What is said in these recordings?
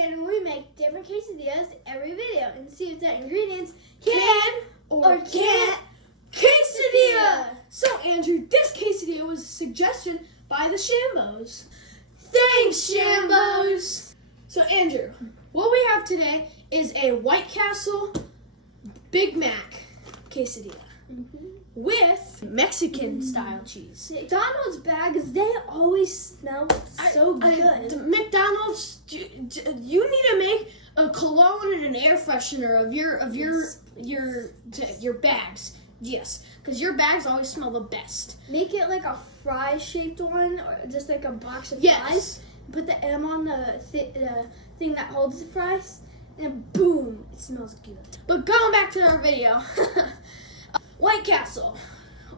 channel we make different quesadillas every video and see if the ingredients can or can't quesadilla. So Andrew, this quesadilla was a suggestion by the Shambos. Thanks, Shambos. So Andrew, what we have today is a White Castle Big Mac quesadilla with Mexican style cheese. McDonald's bags, they always smell so good. The McDonald's, you need to make a cologne and an air freshener of your bags. Yes, because your bags always smell the best. Make it like a fry shaped one, or just like a box of Yes. fries. Put the M on the thing that holds the fries, and boom, it smells good. But going back to our video, White Castle.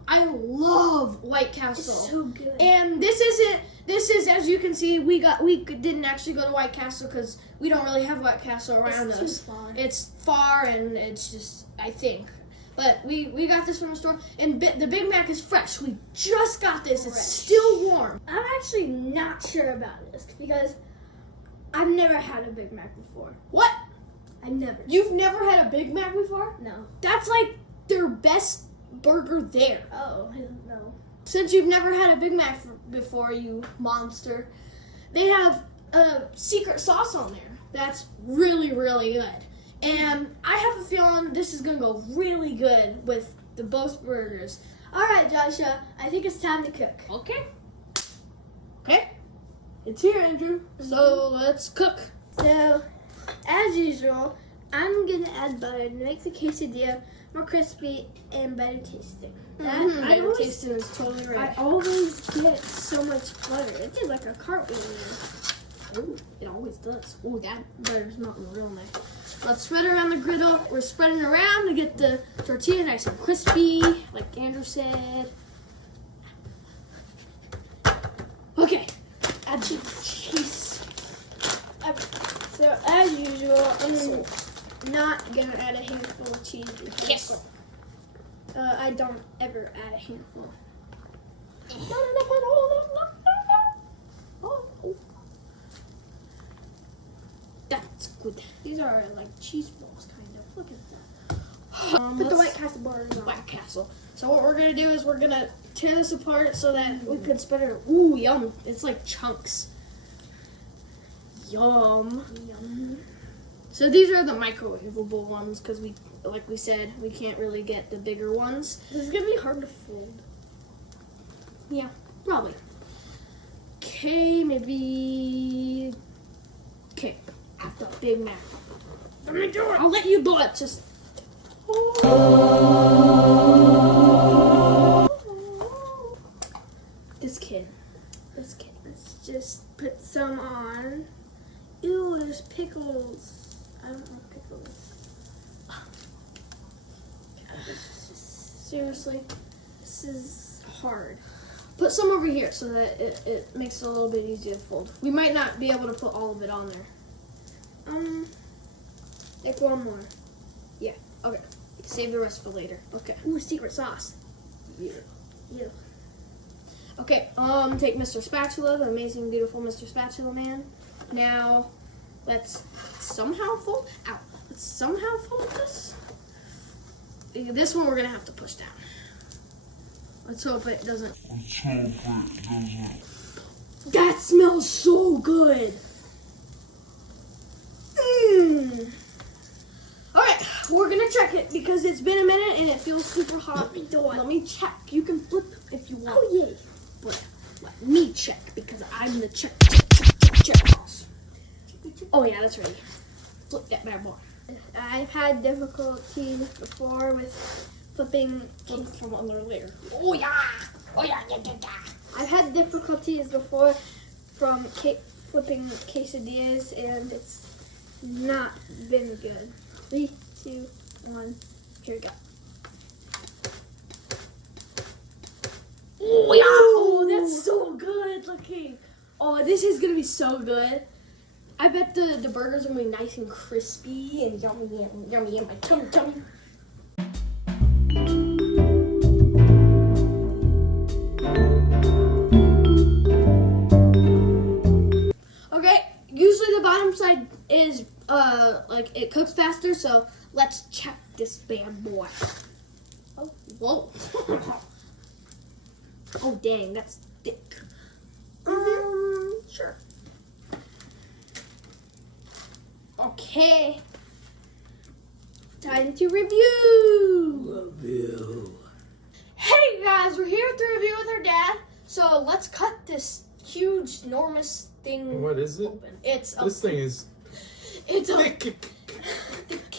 I love White Castle. It's so good. And this is as you can see, we didn't actually go to White Castle because we don't really have White Castle around It's us. too far. It's far and it's just, I think. But we got this from the store, and the Big Mac is fresh. We just got this. It's still warm. I'm actually not sure about this because I've never had a Big Mac before. What? I've never. You've never had a Big Mac before? No. That's like their best burger there. Oh, I don't know. Since you've never had a Big Mac before, you monster, they have a secret sauce on there that's really, really good. And I have a feeling this is going to go really good with both burgers. All right, Joshua, I think it's time to cook. Okay. Okay. It's here, Andrew. So let's cook. So, as usual, I'm going to add butter to make the quesadilla more crispy and better tasting. Better tasting is totally I right. always get so much butter. It did like a cartwheel in there. Ooh, it always does. Ooh, that butter's melting real nice. Let's spread around the griddle. We're spreading around to get the tortilla nice and crispy, like Andrew said. Okay, add cheese. So, as usual, I'm not going to add a handful of cheese. Because, Yes. I don't ever add a handful. That's good. These are like cheese balls, kind of. Look at that. Put the Let's- White Castle burgers on. White Castle. So what we're gonna do is we're gonna tear this apart so that we can spread it. Ooh, yum! It's like chunks. Yum. Yum. So these are the microwavable ones because like we said, we can't really get the bigger ones. This is gonna be hard to fold. Yeah, probably. Okay, maybe. Okay, the Big Mac. Let me do it. I'll let you do it. Just. This kid. Let's just put some on. Ew, there's pickles. I don't want pickles. Seriously, this is hard. Put some over here so that it makes it a little bit easier to fold. We might not be able to put all of it on there. Like one more. Yeah. Okay. Save the rest for later. Okay. Ooh, secret sauce. Yeah. Yeah. Okay. Take Mr. Spatula, the amazing, beautiful Mr. Spatula man. Now, let's somehow fold. Ow. Let's somehow fold this. This one we're gonna have to push down. Let's hope it doesn't. That smells so good. Alright, we're gonna check it because it's been a minute and it feels super hot. Let me check. You can flip if you want. Oh, yeah. But let me check because I'm the check boss. Oh yeah, that's ready. Flip that bad boy. I've had difficulties before with flipping. Flip from under layer. Oh yeah! Oh yeah! I've had difficulties before from flipping quesadillas, and it's not been good. 3, 2, 1. Here we go. Oh yeah! Oh, that's so good looking. Oh, this is gonna be so good. I bet the burgers are gonna be nice and crispy and yummy in my tummy. Okay, usually the bottom side is like it cooks faster, so let's check this bad boy. Oh, whoa. Oh dang, that's thick. Sure. Okay. Time to review. Hey guys, we're here to review with our dad. So let's cut this huge, enormous thing. What is it? Open. It's This thing is it's a thick.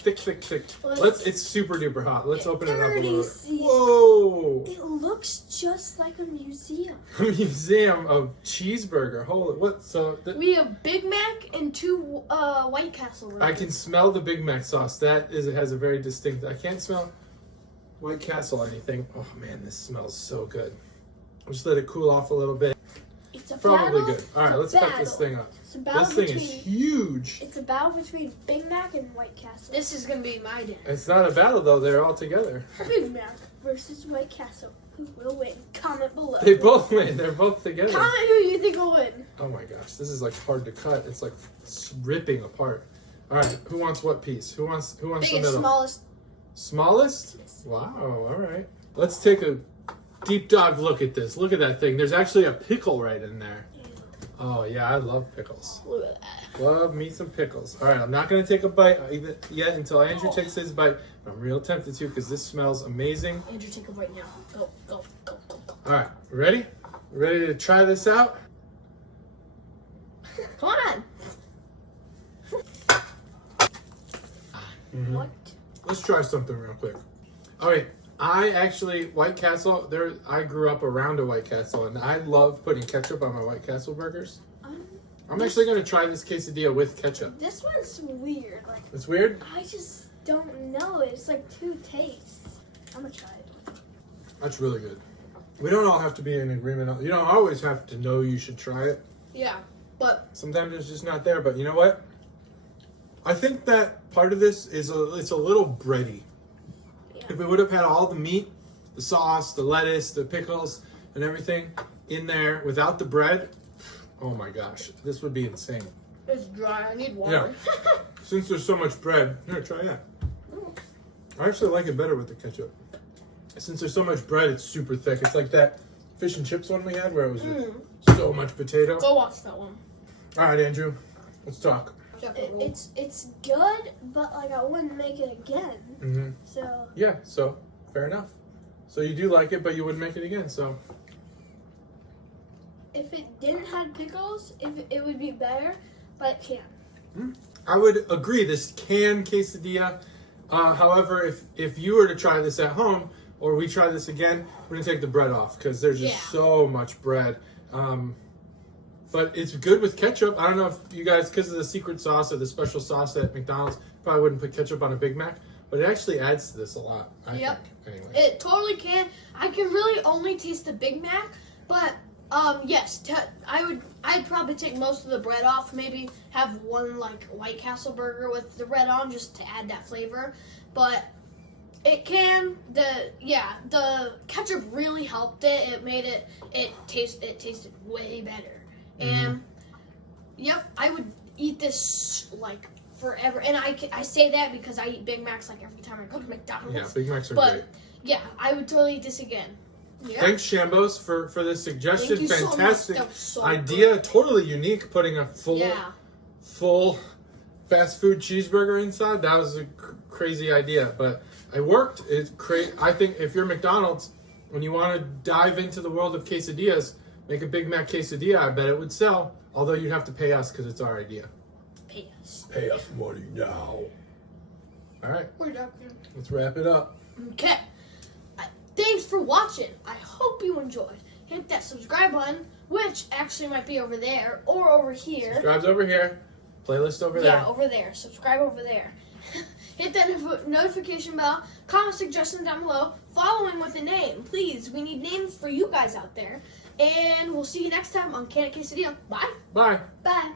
It's super duper hot. Let's open it up a little. See, Whoa! it looks just like a museum. A museum of cheeseburger. Holy what? So we have Big Mac and 2 White Castle burgers. I can smell the Big Mac sauce. It has a very distinct. I can't smell White Castle anything. Oh man, this smells so good. Just let it cool off a little bit. It's a Probably battle. good. All right, let's cut this thing up. It's a battle This thing between, is huge. It's a battle between Big Mac and White Castle. This is gonna be my day. It's not a battle though. They're all together. Big Mac versus White Castle. Who will win? Comment below. They both win. They're both together. Comment who you think will win. Oh my gosh, this is like hard to cut. It's like ripping apart. All right, who wants what piece? Who wants the Biggest, middle? smallest. Smallest? Yes. Wow. All right. Let's take a deep dive look at this. Look at that thing. There's actually a pickle right in there. Oh yeah, I love pickles. Look at that. Love me some pickles. All right, I'm not gonna take a bite yet until Andrew takes his bite. But I'm real tempted to because this smells amazing. Andrew, take it right now. Go. All right, ready? Ready to try this out? Come on. Mm-hmm. What? Let's try something real quick. All right, I actually White Castle. I grew up around a White Castle, and I love putting ketchup on my White Castle burgers. I'm actually gonna try this quesadilla with ketchup. This one's weird. Like, It's weird. I just don't know. It's like 2 tastes. I'm gonna try it. That's really good. We don't all have to be in agreement. You don't always have to know you should try it. Yeah, but Sometimes it's just not there. But you know what? I think that part of this is it's a little bready. Yeah. If we would have had all the meat, the sauce, the lettuce, the pickles, and everything in there without the bread, oh my gosh, this would be insane. it's dry. I need water. Since there's so much bread, here, try that. I actually like it better with the ketchup. Since there's so much bread, it's super thick. It's like that fish and chips one we had where it was so much potato. Go watch that one. All right, Andrew, let's talk. It's good, but like I wouldn't make it again. Mm-hmm. So Yeah, so fair enough. So you do like it, but you wouldn't make it again. So if it didn't have pickles, it would be better, but it can. I would agree. This can quesadilla. However, if you were to try this at home, or we try this again, we're gonna take the bread off because there's just so much bread. But it's good with ketchup. I don't know if you guys, because of the secret sauce or the special sauce at McDonald's, probably wouldn't put ketchup on a Big Mac, but it actually adds to this a lot. I think. Anyway. It totally can. I can really only taste the Big Mac, but yes, I'd probably take most of the bread off. Maybe have one like White Castle burger with the bread on just to add that flavor. But it can the ketchup really helped it. It made it tasted way better. And yep, I would eat this like forever. And I say that because I eat Big Macs like every time I go to McDonald's. Yeah, Big Macs are But great. yeah, I would totally eat this again. Yeah. Thanks, Shambos, for this suggestion. Thank you so much. Fantastic That was so idea. good. Totally unique. Putting a full fast food cheeseburger inside. That was a crazy idea, but it worked. It's great. I think if you're McDonald's, when you want to dive into the world of quesadillas, make a Big Mac quesadilla. I bet it would sell. Although you'd have to pay us because it's our idea. Pay us. Pay us money now. All right, We're done. let's wrap it up. Okay. Thanks for watching. I hope you enjoyed. Hit that subscribe button, which actually might be over there or over here. Subscribe's over here. Playlist over there. Yeah, over there. Subscribe over there. Hit that notification bell. Comment suggestions down below. Follow him with a name, please. We need names for you guys out there. And we'll see you next time on Can It Quesadilla. Bye. Bye. Bye.